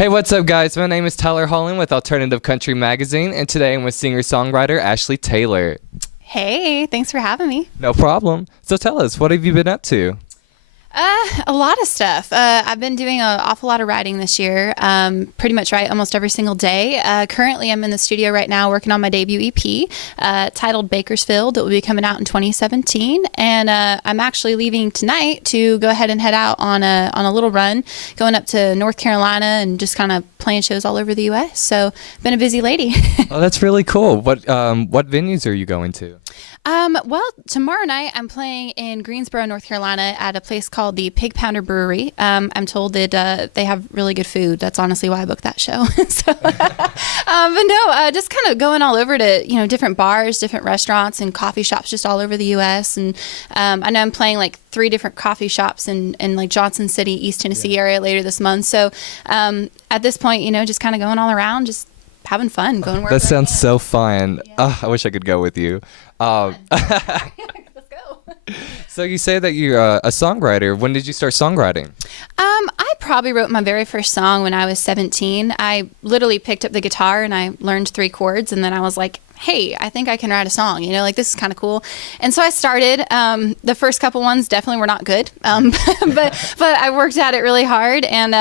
Hey, what's up, guys? My name is Tyler Holland with Alternative Country Magazine, and today I'm with singer-songwriter Ashley Taylor. Hey, thanks for having me. No problem. So tell us, what have you been up to? A lot of stuff. I've been doing an awful lot of writing this year. Pretty much write almost every single day. Currently, I'm in the studio right now working on my debut EP titled Bakersfield. It will be coming out in 2017. And I'm actually leaving tonight to go ahead and head out on a little run, going up to North Carolina and just kind of playing shows all over the U.S. So, been a busy lady. Oh, that's really cool. What venues are you going to? Well, tomorrow night I'm playing in Greensboro, North Carolina at a place called the Pig Pounder Brewery. I'm told that they have really good food. That's honestly why I booked that show. So, but no, just kind of going all over to, different bars, different restaurants and coffee shops just all over the U.S. And I know I'm playing like 3 different coffee shops in like Johnson City, East Tennessee area later this month. So at this point, just kind of going all around, just having fun, going wherever. That sounds so fun. Yeah. I wish I could go with you. Let's go. So you say that you're a songwriter. When did you start songwriting? I probably wrote my very first song when I was 17. I literally picked up the guitar and I learned 3 chords, and then I was like, hey, I think I can write a song, this is kind of cool. And so I started. The first couple ones definitely were not good, but I worked at it really hard. And,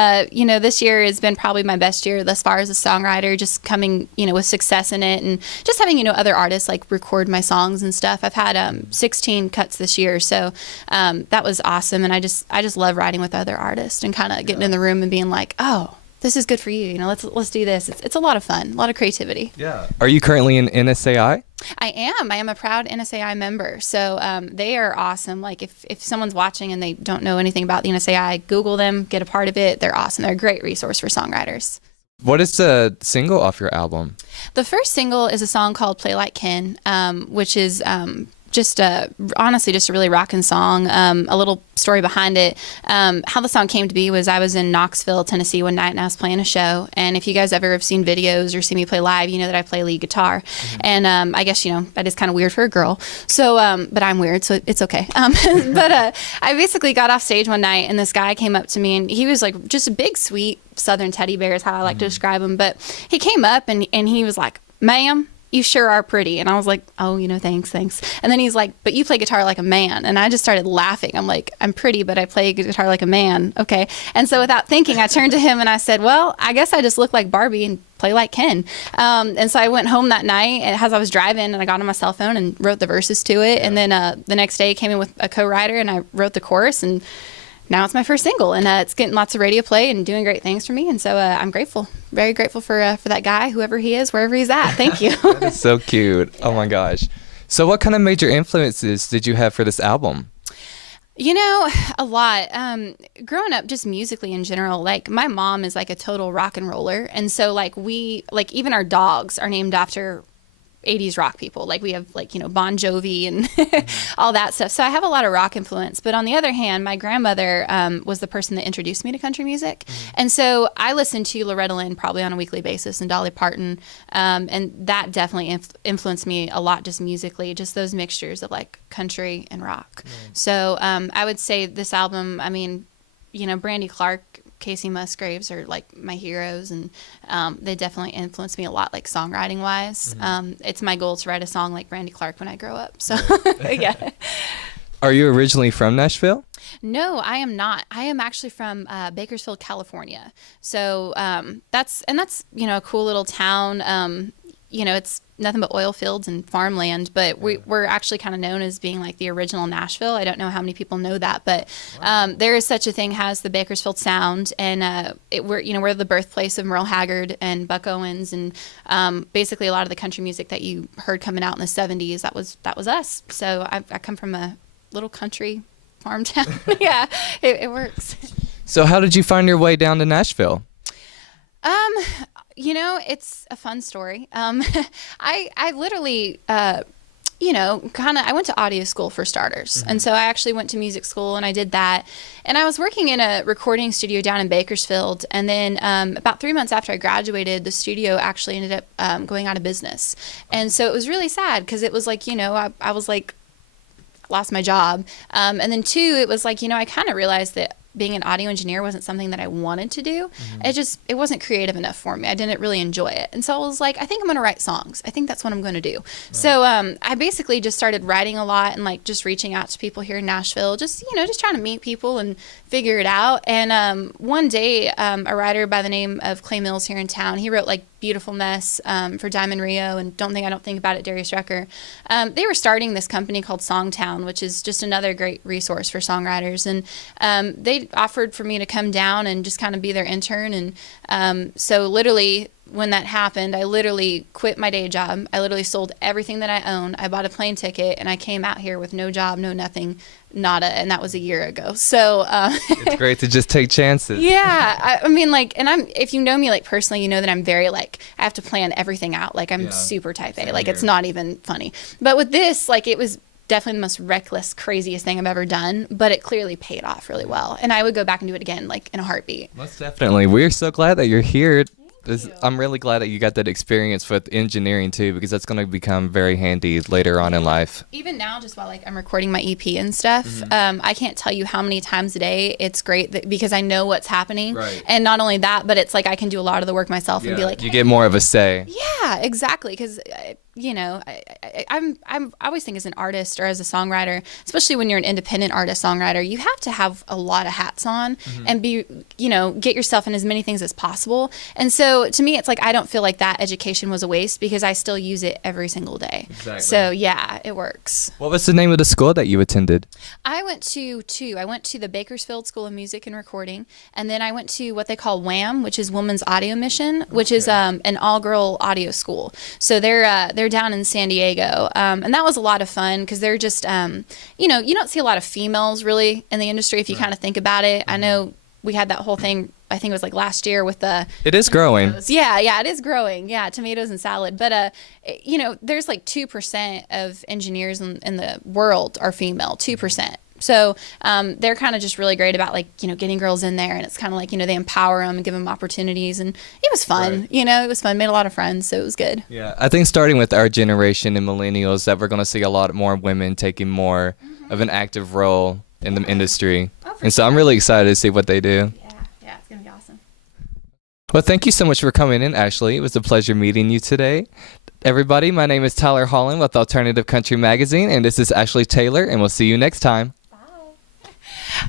this year has been probably my best year thus far as a songwriter, just coming, with success in it and just having, other artists like record my songs and stuff. I've had 16 cuts this year. So that was awesome. And I just love writing with other artists and kind of getting in the room and being like, oh, this is good for you. Let's do this. It's a lot of fun, a lot of creativity. Yeah. Are you currently in NSAI? I am. I am a proud NSAI member. So they are awesome. Like if someone's watching and they don't know anything about the NSAI, Google them, get a part of it. They're awesome. They're a great resource for songwriters. What is the single off your album? The first single is a song called Play Like Ken, which is honestly just a really rocking song. A little story behind it. How the song came to be was I was in Knoxville, Tennessee one night and I was playing a show. And if you guys ever have seen videos or seen me play live, you know that I play lead guitar. Mm-hmm. And I guess, that is kind of weird for a girl. So, but I'm weird, so it's okay. But I basically got off stage one night and this guy came up to me and he was like just a big, sweet Southern teddy bear is how I like to describe him. But he came up and he was like, ma'am, you sure are pretty. And I was like, oh, thanks. And then he's like, but you play guitar like a man. And I just started laughing. I'm like, I'm pretty, but I play guitar like a man. Okay. And so without thinking, I turned to him and I said, well, I guess I just look like Barbie and play like Ken. And so I went home that night and as I was driving and I got on my cell phone and wrote the verses to it. Yeah. And then the next day came in with a co-writer and I wrote the chorus, and now it's my first single, and it's getting lots of radio play and doing great things for me. And so I'm grateful, very grateful for that guy, whoever he is, wherever he's at. Thank you. That is so cute. Yeah. Oh my gosh. So what kind of major influences did you have for this album? A lot. Growing up just musically in general, like my mom is like a total rock and roller. And so even our dogs are named after 80s rock people. Like we have Bon Jovi and all that stuff. So I have a lot of rock influence. But on the other hand, my grandmother was the person that introduced me to country music. And so I listened to Loretta Lynn probably on a weekly basis and Dolly Parton. And that definitely influenced me a lot just musically, just those mixtures of like country and rock. So I would say this album, Brandy Clark, Casey Musgraves are like my heroes, and they definitely influenced me a lot, like songwriting wise. It's my goal to write a song like Brandy Clark when I grow up. So yeah. Are you originally from Nashville? No, I am not. I am actually from Bakersfield, California. So that's a cool little town. It's nothing but oil fields and farmland, but we're actually kind of known as being like the original Nashville. I don't know how many people know that, but there is such a thing as the Bakersfield Sound, and we're the birthplace of Merle Haggard and Buck Owens, and basically a lot of the country music that you heard coming out in the 70s, that was us. So I come from a little country farm town. Yeah, it works. So how did you find your way down to Nashville? It's a fun story. I literally, I went to audio school for starters. Mm-hmm. And so I actually went to music school and I did that. And I was working in a recording studio down in Bakersfield. And then about 3 months after I graduated, the studio actually ended up going out of business. And so it was really sad because it was like, I was like, lost my job. And then 2, it was like, I kind of realized that being an audio engineer wasn't something that I wanted to do. It wasn't creative enough for me. I didn't really enjoy it. And so I was like, I think I'm going to write songs. I think that's what I'm going to do. Right. So I basically just started writing a lot and like just reaching out to people here in Nashville, just trying to meet people and figure it out. And one day, a writer by the name of Clay Mills here in town, he wrote like Beautiful Mess for Diamond Rio and Don't Think I Don't Think About It, Darius Rucker. They were starting this company called Songtown, which is just another great resource for songwriters. And they offered for me to come down and just kind of be their intern. And so literally when that happened, I literally quit my day job. I literally sold everything that I owned. I bought a plane ticket and I came out here with no job, no nothing, nada. And that was a year ago. So it's great to just take chances. Yeah. I mean, like, and if you know me, like, personally, you know that I'm very, like, I have to plan everything out. Like, I'm super type A. Like, it's not even funny. But with this, like, it was definitely the most reckless, craziest thing I've ever done, but it clearly paid off really well. And I would go back and do it again, like, in a heartbeat. Most definitely. We're so glad that you're here. I'm really glad that you got that experience with engineering too, because that's going to become very handy later on in life. Even now, just while like I'm recording my EP and stuff, I can't tell you how many times a day it's great because I know what's happening. Right. And not only that, but it's like I can do a lot of the work myself and be like, you get more of a say. Yeah, exactly. Because I always think as an artist or as a songwriter, especially when you're an independent artist songwriter, you have to have a lot of hats on and get yourself in as many things as possible. And so to me, it's like I don't feel like that education was a waste because I still use it every single day. Exactly. So yeah, it works. What was the name of the school that you attended? I went to two. I went to the Bakersfield School of Music and Recording, and then I went to what they call WAM, which is Women's Audio Mission, which is an all-girl audio school. So they're down in San Diego, and that was a lot of fun because they're just you don't see a lot of females really in the industry if you kind of think about it. I know we had that whole thing, I think it was like last year with the it is growing. Yeah, it is growing. Yeah, tomatoes and salad. But there's like 2% of engineers in the world are female, 2%. So they're kind of just really great about like getting girls in there, and it's kind of like they empower them and give them opportunities, and it was fun. Right. It was fun. Made a lot of friends, so it was good. Yeah, I think starting with our generation and millennials, that we're going to see a lot more women taking more of an active role in the industry, and so I'm really excited to see what they do. Yeah, it's gonna be awesome. Well, thank you so much for coming in, Ashley. It was a pleasure meeting you today. Everybody, my name is Tyler Holland with Alternative Country Magazine, and this is Ashley Taylor, and we'll see you next time.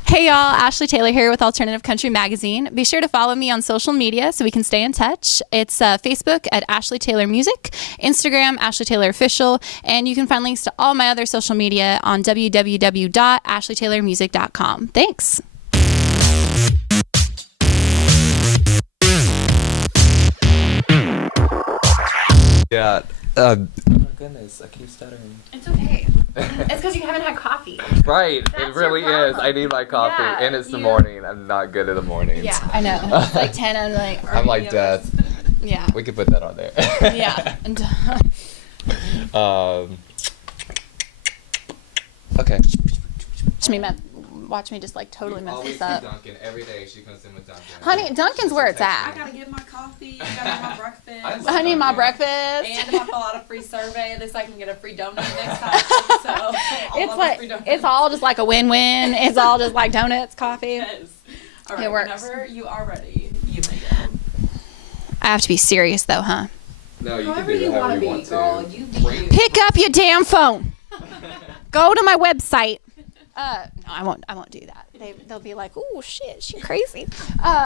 Hey y'all, Ashley Taylor here with Alternative Country Magazine. Be sure to follow me on social media so we can stay in touch. It's Facebook at Ashley Taylor Music, Instagram Ashley Taylor Official, and you can find links to all my other social media on www.ashleytaylormusic.com. Thanks. Yeah. Oh my goodness, I keep stuttering. It's okay. It's because you haven't had coffee. Right, That's it really your is. I need my coffee, Yeah, and it's the morning. I'm not good at the mornings. Yeah, I know. It's like 10, I'm like death. Yeah. We could put that on there. Yeah. Okay. Watch me just like totally mess Always this up. Dunkin'. Every day she comes in with Dunkin'. Honey, Dunkin's where it's I at. gotta get my coffee, I gotta have my breakfast. I need my breakfast. And if I fill out a free survey, at least I can get a free donut next time. So It's like it's all just like a win-win. It's all just like donuts, coffee. Yes. All right, It works. whenever you are ready, you may go. I have to be serious though, huh? No, you However can do you it however wanna you be, want girl. to. You be you. Pick up your damn phone. Go to my website. No, I won't do that. They'll be like, "Oh shit, she's crazy."